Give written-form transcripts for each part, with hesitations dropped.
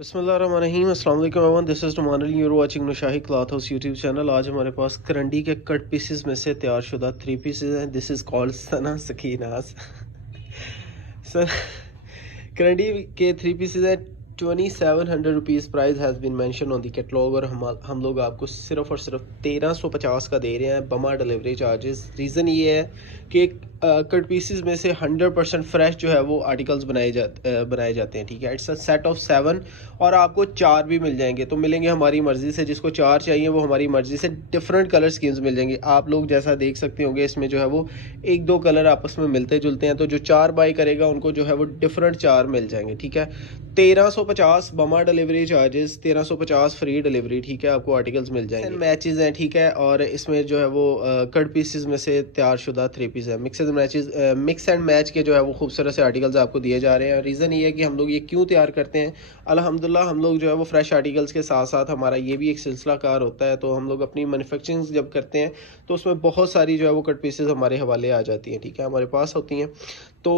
बिस्मिल्लाहिर्रहमानिर्रहीम अस्सलाम वालेकुम एवरीवन, दिस इज़ टुमानिल, you are watching Noshahi cloth house YouTube channel. आज हमारे पास करंडी के कट पीसेस में से तैयार शुदा 3 पीसेस हैं। This is called Sana Sakina's करंडी के 3 पीसेस हैं। 2700 rupees price has been mention on the catalogue और हम लोग आपको सिर्फ और सिर्फ 1350 का दे रहे हैं बमा डिलीवरी चार्जेस। रीज़न ये है कि कट पीसेस में से 100% फ्रेश जो है वो आर्टिकल्स बनाए जाते हैं। ठीक है, इट्स अ सेट ऑफ 7 और आपको 4 भी मिल जाएंगे, तो मिलेंगे हमारी मर्ज़ी से। जिसको 4 चाहिए वो हमारी मर्ज़ी से डिफरेंट कलर स्कीम्स मिल जाएंगे। आप लोग जैसा देख सकते होंगे इसमें जो है वो 1-2 कलर आपस में मिलते जुलते हैं, तो जो 4 बाई करेगा उनको जो है वो डिफरेंट 4 मिल जाएंगे। ठीक है, 1350 बमा डिलीवरी चार्जेस, 1350 फ्री डिलीवरी। ठीक है, आपको आर्टिकल्स मिल जाएंगे। मैचेस हैं, ठीक है, और इसमें जो है वो कट पीसेस में से तैयार शुदा 3 पीस है। मिक्स एंड मैच के जो है वो खूबसूरत से आर्टिकल्स आपको दिए जा रहे हैं। रीज़न ये है कि हम लोग ये क्यों तैयार करते हैं, अल्हम्दुलिल्लाह हम लोग जो है वो फ्रेश आर्टिकल्स के साथ साथ हमारा ये भी एक सिलसिला कार होता है। तो हम लोग अपनी मैन्युफैक्चरिंग जब करते हैं तो उसमें बहुत सारी जो है वो कट पीसेस हमारे हवाले आ जाती हैं। ठीक है, हमारे पास होती हैं। तो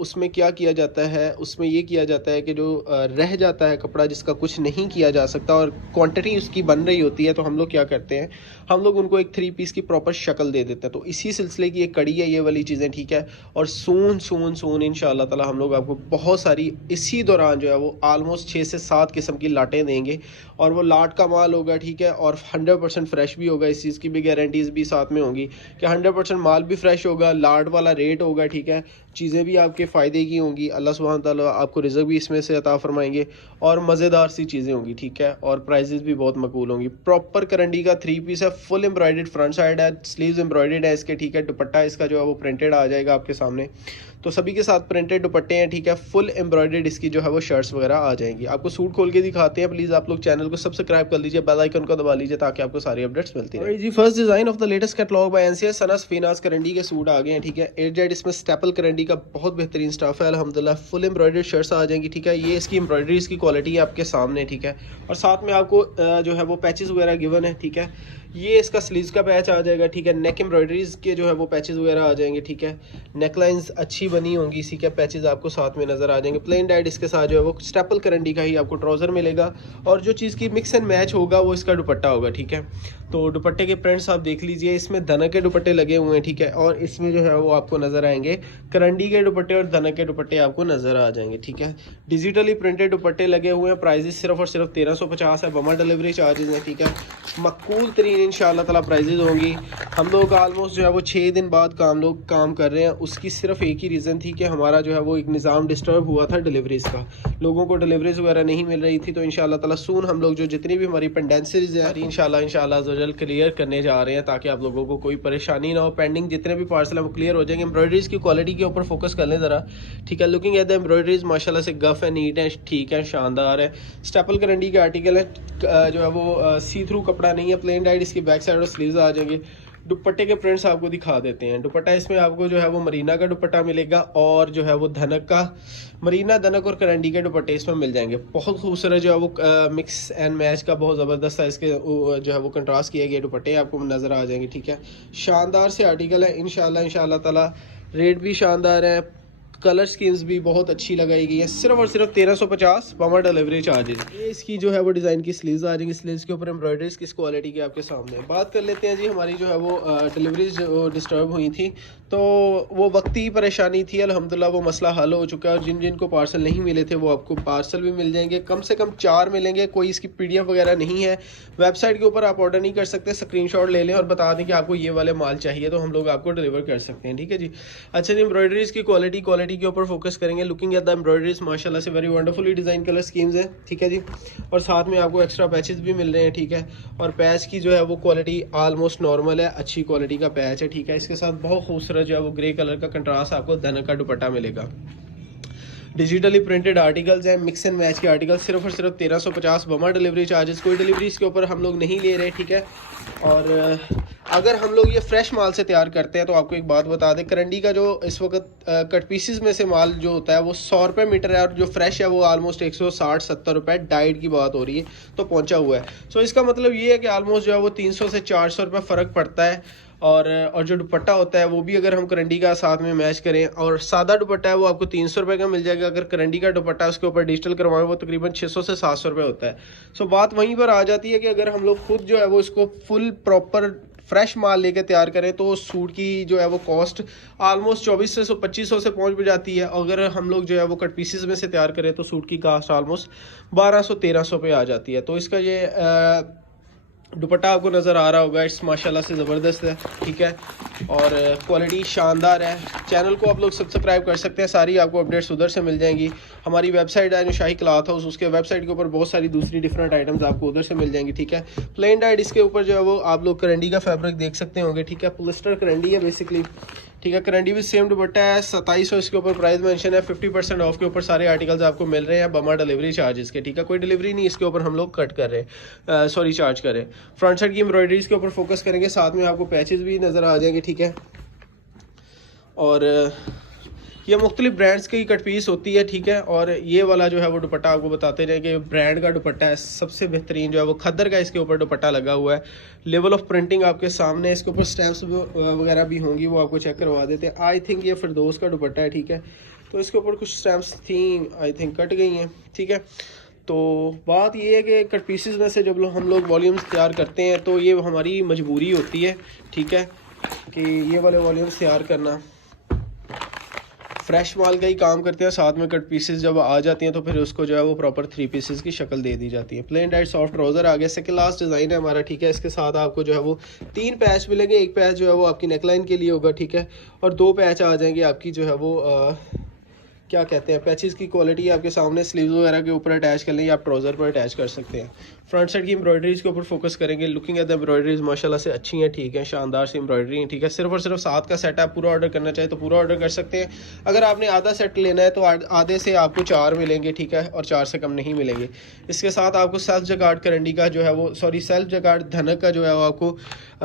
उसमें क्या किया जाता है, उसमें ये किया जाता है कि जो रह जाता है कपड़ा जिसका कुछ नहीं किया जा सकता और क्वांटिटी उसकी बन रही होती है, तो हम लोग क्या करते हैं, हम लोग उनको एक 3 पीस की प्रॉपर शक्ल दे देते हैं। तो इसी सिलसिले की एक कड़ी है ये वाली चीज़ें। ठीक है, और सून इंशाल्लाह ताला हम लोग आपको बहुत सारी इसी दौरान जो है वो आलमोस्ट 6 से 7 किस्म की लाटें देंगे और वो लाट का माल होगा। ठीक है, और 100% फ्रेश भी होगा। इस चीज़ की भी गारंटीज़ भी साथ में होंगी कि 100% माल भी फ्रेश होगा, लाट वाला रेट होगा। ठीक है, चीज़ें भी आपके फ़ायदे की होंगी, अल्लाह सुब्हान ताला आपको रिज़्क भी इसमें से अता फरमाएंगे और मज़ेदार सी चीज़ें होंगी। ठीक है, और प्राइजेज़ भी बहुत मकबूल होंगी। प्रॉपर करंडी का 3 पीस है, फुल एम्ब्रॉयडर्ड फ्रंट साइड है, स्लीव्स एम्ब्रॉयडर्ड है इसके। ठीक है, दुपट्टा इसका जो है वो प्रिंटेड आ जाएगा आपके सामने, तो सभी के साथ प्रिंटेड दुपट्टे हैं। ठीक है, फुल एम्ब्रॉयडर्ड इसकी जो है वो शर्ट्स वगैरह आ जाएंगी। आपको सूट खोल के दिखाते हैं। प्लीज़ आप लोग चैनल को सब्सक्राइब कर लीजिए, बेल आइकन को दबा लीजिए ताकि आपको सारी अपडेट्स मिलती रहे। जी, first design of the latest catalogue by NCS sons फिनास करंडी के सूट आ गए हैं। ठीक है, एजेड इसमें स्टेपल करंडी का बहुत बेहतरीन स्टाफ है अल्हम्दुलिल्लाह। फुल एम्ब्रॉयडर्ड शर्ट्स आ जाएंगी। ठीक है, ये इसकी एम्ब्रॉयडरी इसकी क्वालिटी है आपके सामने। ठीक है, और साथ में आपको जो है वो पैचेस वगैरह गिवन है। ठीक है, ये इसका स्लीव्स का पैच आ जाएगा। ठीक है, नेक एम्ब्रॉयडरीज के जो है वो पैचेस वगैरह आ जाएंगे। ठीक है, नेक लाइन्स अच्छी बनी होंगी, इसी के पैचेस आपको साथ में नज़र आ जाएंगे। प्लेन डाइट इसके साथ जो है वो स्टेपल करंडी का ही आपको ट्राउज़र मिलेगा और जो चीज़ की मिक्स एंड मैच होगा वो इसका दुपट्टा होगा। ठीक है, तो दुपट्टे के प्रिंट्स आप देख लीजिए, इसमें धनक के दुपट्टे लगे हुए हैं। ठीक है, और इसमें जो है वो आपको नज़र आएंगे करंडी के दुपट्टे और धनक के दुपट्टे आपको नज़र आ जाएंगे। ठीक है, डिजिटली प्रिंटेड दुपट्टे लगे हुए हैं। प्राइजेस सिर्फ और सिर्फ 1350 है, बमा डिलीवरी चार्जेस हैं। ठीक है, मकबूल तरीन इंशाल्लाह ताला प्राइजेज होंगी। हम लोग आलमोस्ट जो है वो 6 दिन बाद काम कर रहे हैं। उसकी सिर्फ एक ही रीज़न थी कि हमारा जो है वो एक निज़ाम डिस्टर्ब हुआ था डिलीवरीज़ का, लोगों को डिलीवरीज वगैरह नहीं मिल रही थी। तो इंशाल्लाह ताला सून हम लोग जो जितनी भी हमारी पेंडेंसीज हैं इंशाल्लाह क्लियर करने जा रहे हैं ताकि आप लोगों को कोई परेशानी ना हो। पेंडिंग जितने भी पार्सल हैं वो क्लियर हो जाएंगे। एम्ब्रॉयडरीज की क्वालिटी के ऊपर फोकस कर लें ज़रा। ठीक है, लुकिंग एट द एम्ब्रॉयडरीज माशाल्लाह से गफ है, नीट है, ठीक है, शानदार है। स्टेपल करंडी के आर्टिकल है, जो है वो सी थ्रू कपड़ा नहीं है, प्लेन डाइट इसकी बैक साइड और स्लीव्स आ जाएंगे। दुपट्टे के प्रिंट्स आपको दिखा देते हैं। दुपट्टा इसमें आपको जो है वो मरीना का दुपट्टा मिलेगा और जो है वो धनक का, मरीना, धनक और करंडी के दुपट्टे इसमें मिल जाएंगे। बहुत खूबसूरत जो है वो मिक्स एंड मैच का बहुत ज़बरदस्त है इसके जो है वो कंट्रास्ट किए गए दुपट्टे आपको नज़र आ जाएंगे। ठीक है, शानदार से आर्टिकल है इंशाल्लाह ताला। रेट भी शानदार है, कलर स्कीम्स भी बहुत अच्छी लगाई गई है। सिर्फ और सिर्फ 1350 बमा डिलीवरी चार्जेस। ये इसकी जो है वो डिज़ाइन की स्लीव्स आ जाएंगी। स्लीव्स के ऊपर एम्ब्रॉयडरीज किस क्वालिटी की आपके सामने। बात कर लेते हैं जी हमारी जो है वो डिलीवरीज डिस्टर्ब हुई थी, तो वो वक्ती परेशानी थी। अल्हम्दुलिल्लाह वो मसला हल हो चुका है और जिन को पार्सल नहीं मिले थे वो आपको पार्सल भी मिल जाएंगे। कम से कम 4 मिलेंगे। कोई इसकी PDF वगैरह नहीं है, वेबसाइट के ऊपर आप ऑर्डर नहीं कर सकते। स्क्रीनशॉट ले लें और बता दें कि आपको ये वाले माल चाहिए, तो हम लोग आपको डिलीवर कर सकते हैं। ठीक है जी। अच्छा जी, एम्ब्रॉयडरीज की क्वालिटी के ऊपर फोकस करेंगे। लुकिंग एट द एम्ब्रॉयडरीज माशाल्लाह से very wonderfully design colour schemes हैं। ठीक है जी, और साथ में आपको एक्स्ट्रा पैचेस भी मिल रहे हैं। ठीक है, और पैच की जो है वो क्वालिटी ऑलमोस्ट नॉर्मल है, अच्छी क्वालिटी का पैच है। ठीक है, इसके साथ बहुत खूबसूरत जो है वो ग्रे कलर का कंट्रास्ट आपको धनक का दुपट्टा मिलेगा। डिजिटली प्रिंटेड आर्टिकल्स हैं, मिक्स एंड मैच के आर्टिकल, सिर्फ और सिर्फ 1350 बमा डिलीवरी चार्जेस। कोई डिलीवरीज के ऊपर हम लोग नहीं ले रहे। ठीक है, और अगर हम लोग ये फ्रेश माल से तैयार करते हैं तो आपको एक बात बता दें, करंडी का जो इस वक्त कट पीसेस में से माल जो होता है वो 100 रुपये मीटर है और जो फ्रेश है वो आलमोस्ट 160-70 रुपये डाइट की बात हो रही है तो पहुंचा हुआ है। सो इसका मतलब ये है कि आलमोस्ट जो है वो 300 से 400 रुपये फ़र्क पड़ता है। और जो दुपट्टा होता है वो भी अगर हम करंडी का साथ में मैच करें, और सादा दुपट्टा है वो आपको 300 रुपये का मिल जाएगा। अगर करंडी का दुपट्टा उसके ऊपर डिजिटल करवाएं वो तकरीबन 600 से 700 रुपये होता है। सो बात वहीं पर आ जाती है कि अगर हम लोग खुद जो है वो इसको फुल प्रॉपर फ्रेश माल लेके तैयार करें तो सूट की जो है वो कॉस्ट ऑलमोस्ट 2400 से 2500 से पहुंच भी जाती है। अगर हम लोग जो है वो कट पीसेस में से तैयार करें तो सूट की कॉस्ट ऑलमोस्ट 1200-1300 पे आ जाती है। तो इसका ये दुपट्टा आपको नज़र आ रहा होगा, इट्स माशाल्लाह से ज़बरदस्त है, ठीक है, और क्वालिटी शानदार है। चैनल को आप लोग सब्सक्राइब कर सकते हैं, सारी आपको अपडेट्स उधर से मिल जाएंगी। हमारी वेबसाइट है नोशाही क्लॉथ हाउस, उसके वेबसाइट के ऊपर बहुत सारी दूसरी डिफरेंट आइटम्स आपको उधर से मिल जाएंगी, ठीक है। प्लेन डाइड इसके ऊपर जो है वो आप लोग करंडी का फैब्रिक देख सकते होंगे, ठीक है, पॉलिस्टर करंडी है बेसिकली, ठीक है। करंडी भी सेम दुपट्टा है, 2700 इसके ऊपर प्राइस मेंशन है। 50% ऑफ के ऊपर सारे आर्टिकल्स आपको मिल रहे हैं बमा डिलीवरी चार्जेस के, ठीक है। कोई डिलीवरी नहीं इसके ऊपर हम लोग कट कर रहे हैं, सॉरी चार्ज कर रहे हैं। फ्रंट साइड की एम्ब्रॉयडरीज के ऊपर फोकस करेंगे, साथ में आपको पैचेस भी नज़र आ जाएंगे, ठीक है। और ये मुख्तलिफ ब्रांड्स की कट पीस होती है, ठीक है। और ये वाला जो है वो दुपट्टा आपको बताते रहे कि ब्रांड का दुपट्टा है, सबसे बेहतरीन जो है वो खद्दर का इसके ऊपर दुपट्टा लगा हुआ है। लेवल ऑफ प्रिंटिंग आपके सामने, इसके ऊपर स्टैम्प्स वगैरह भी होंगी, वो आपको चेक करवा देते हैं। आई थिंक ये फिरदौस का दुपट्टा है, ठीक है, तो इसके ऊपर कुछ स्टैम्प्स थी, आई थिंक कट गई हैं, ठीक है। तो बात ये है कि कट पीसेस में से जब हम लोग वॉल्यूम्स तैयार करते हैं तो ये हमारी मजबूरी होती है, ठीक है, कि ये वाले वॉल्यूम्स तैयार करना। फ्रेश माल का ही काम करते हैं, साथ में कट पीसेस जब आ जाती हैं तो फिर उसको जो है वो प्रॉपर 3 पीसेस की शक्ल दे दी जाती है। प्लेन डाइट सॉफ्ट ट्राउज़र आ गया, सेकंड लास्ट डिज़ाइन है हमारा, ठीक है। इसके साथ आपको जो है वो 3 पैच मिलेंगे, एक पैच जो है वो आपकी नेकलाइन के लिए होगा, ठीक है, और 2 पैच आ जाएंगे आपकी जो है वो क्या कहते हैं, पैचेस की क्वालिटी आपके सामने स्लीव्स वगैरह के ऊपर अटैच कर लें या आप ट्राउज़र पर अटैच कर सकते हैं। फ्रंट साइड की एम्ब्रॉयडरीज के ऊपर फोकस करेंगे। लुकिंग एट द एम्ब्रॉयडरीज माशाल्लाह से अच्छी हैं, ठीक है, शानदार सी एम्ब्रॉयडरी है, ठीक है। सिर्फ और सिर्फ 7 का सेट आप पूरा ऑर्डर करना चाहे तो पूरा ऑर्डर कर सकते हैं। अगर आपने आधा सेट लेना है तो आधे से आपको 4 मिलेंगे, ठीक है, और 4 से कम नहीं मिलेंगे। इसके साथ आपको सेल्फ जकार्ड करंडी का जो है वो सेल्फ जकार्ड धनक का जो है वो आपको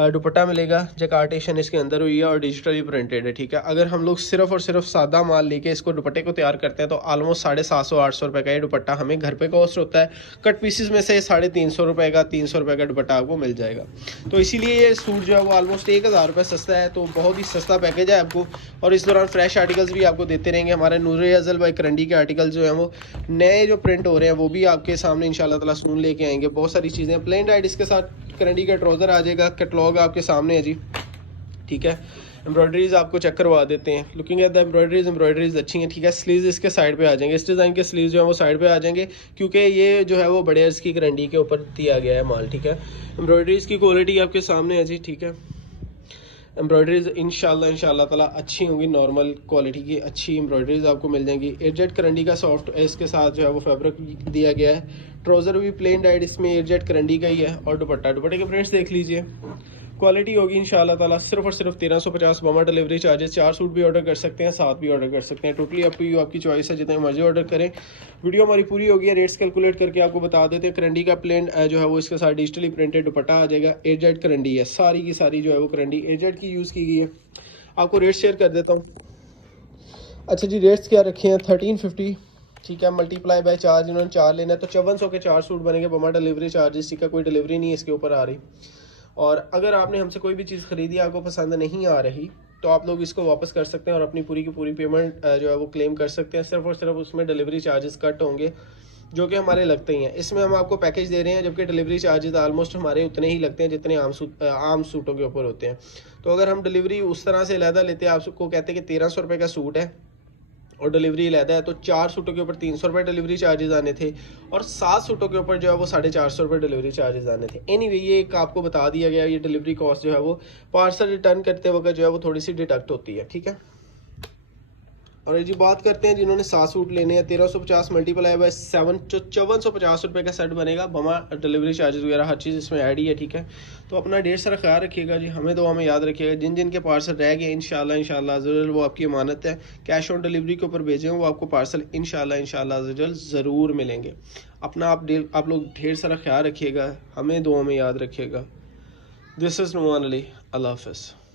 दुपट्टा मिलेगा। जकार्टेशन इसके अंदर हुई है और डिजिटली प्रिंटेड है, ठीक है। अगर हम लोग सिर्फ और सिर्फ सादा माल लेके इसको दुपट्टे को तैयार करते हैं तो ऑलमोस्ट 750-800 रुपये का ये दुपट्टा हमें घर पे कॉस्ट होता है। कट पीसेस में से 350 रुपये का 300 रुपये का दुपट्टा आपको मिल जाएगा। तो इसीलिए ये सूट जो है वो ऑलमोस्ट 1000 रुपये सस्ता है, तो बहुत ही सस्ता पैकेज है आपको। और इस दौरान फ्रेश आर्टिकल्स भी आपको देते रहेंगे। हमारे नूरे अज़ल बाई करंडी के आर्टिकल जो हैं वो नए जो प्रिंट हो रहे हैं वो भी आपके सामने इंशाल्लाह ताला सून लेके आएंगे। बहुत सारी चीज़ें, प्लेन डाइट इसके साथ करंडी का ट्राउज़र आ जाएगा, कैटलॉग आपके सामने है जी, ठीक है। एम्ब्रॉयडरीज आपको चेक करवा देते हैं। लुकिंग एट द एम्ब्रॉयडरीज अच्छी हैं, ठीक है। स्लीव्स इसके साइड पे आ जाएंगे, इस डिज़ाइन के स्लीव्स जो है वो साइड पे आ जाएंगे क्योंकि ये जो है वो बड़े अर्ज की करंडी के ऊपर दिया गया है माल, ठीक है। एम्ब्रॉयडरीज की क्वालिटी आपके सामने है जी, ठीक है। एम्ब्रॉयडरीज इंशाल्लाह ताला अच्छी होंगी, नॉर्मल क्वालिटी की अच्छी एम्ब्रॉयडरीज आपको मिल जाएंगी। एयरजेट करंडी का सॉफ्ट इसके साथ जो है वो फैब्रिक दिया गया है। ट्राउज़र भी प्लेन डाइट इसमें एयरजेट करंडी का ही है। और दुपट्टे के प्रिंट्स देख लीजिए, क्वालिटी होगी इंशाल्लाह ताला। सिर्फ और सिर्फ 1350 बमा डिलीवरी चार्जेस। 4 सूट भी ऑर्डर कर सकते हैं, 7 भी ऑर्डर कर सकते हैं, टोटली आपकी चॉइस है, जितने मर्जी ऑर्डर करें। वीडियो हमारी पूरी होगी है, रेट्स कैलकुलेट करके आपको बता देते हैं। करंडी का प्लेन जो है वो इसके साथ डिजिटली प्रिंटेड दुपट्टा आ जाएगा। एयरजेट करंडी है, सारी की सारी जो है वो करंडी एयरजेट की यूज़ की गई है। आपको रेट शेयर कर देता हूँ। अच्छा जी, रेट्स क्या रखे हैं, 1350, ठीक है, मल्टीप्लाई बाय 4, जिन्होंने 4 लेना है तो 5400 के 4 सूट बनेंगे बमा डिलीवरी चार्जेस, ठीक है। कोई डिलीवरी नहीं इसके ऊपर आ रही। और अगर आपने हमसे कोई भी चीज़ ख़रीदी आपको पसंद नहीं आ रही तो आप लोग इसको वापस कर सकते हैं और अपनी पूरी की पूरी पेमेंट जो है वो क्लेम कर सकते हैं। सिर्फ और सिर्फ उसमें डिलीवरी चार्जेस कट होंगे जो कि हमारे लगते ही हैं। इसमें हम आपको पैकेज दे रहे हैं जबकि डिलीवरी चार्जेस ऑलमोस्ट हमारे उतने ही लगते हैं जितने आम सूटों के ऊपर होते हैं। तो अगर हम डिलीवरी उस तरह से अलहदा लेते हैं, आपको कहते हैं कि 1300 रुपये का सूट है और डिलीवरी अलहदा है, तो 4 सूटों के ऊपर 300 रुपये डिलीवरी चार्जेस आने थे और 7 सूटों के ऊपर जो है वो 450 रुपये डिलीवरी चार्जेस आने थे। एनीवे ये एक आपको बता दिया गया, ये डिलीवरी कॉस्ट जो है वो पार्सल रिटर्न करते वक्त जो है वो थोड़ी सी डिडक्ट होती है, ठीक है। और जी बात करते हैं जिन्होंने 7 सूट लेने हैं, 1350 मल्टीप्लाई बाय 7 तो 5450 रुपये का सेट बनेगा। बमा डिलीवरी चार्जेस वगैरह हर चीज़ इसमें ऐड ही है, ठीक है। तो अपना ढेर सारा ख्याल रखिएगा जी, हमें दुआ में याद रखिएगा। जिन जिन के पार्सल रह गए इंशाल्लाह ज़रूर वो आपकी अमानत है, कैश ऑन डिलीवरी के ऊपर भेजें, वो आपको पार्सल इंशाल्लाह ज़रूर मिलेंगे। अपना आप लोग ढेर सारा ख्याल रखिएगा, हमें दुआ में याद रखिएगा। दिस इज़ नुमान अली, अल्लाह हाफ़िज़।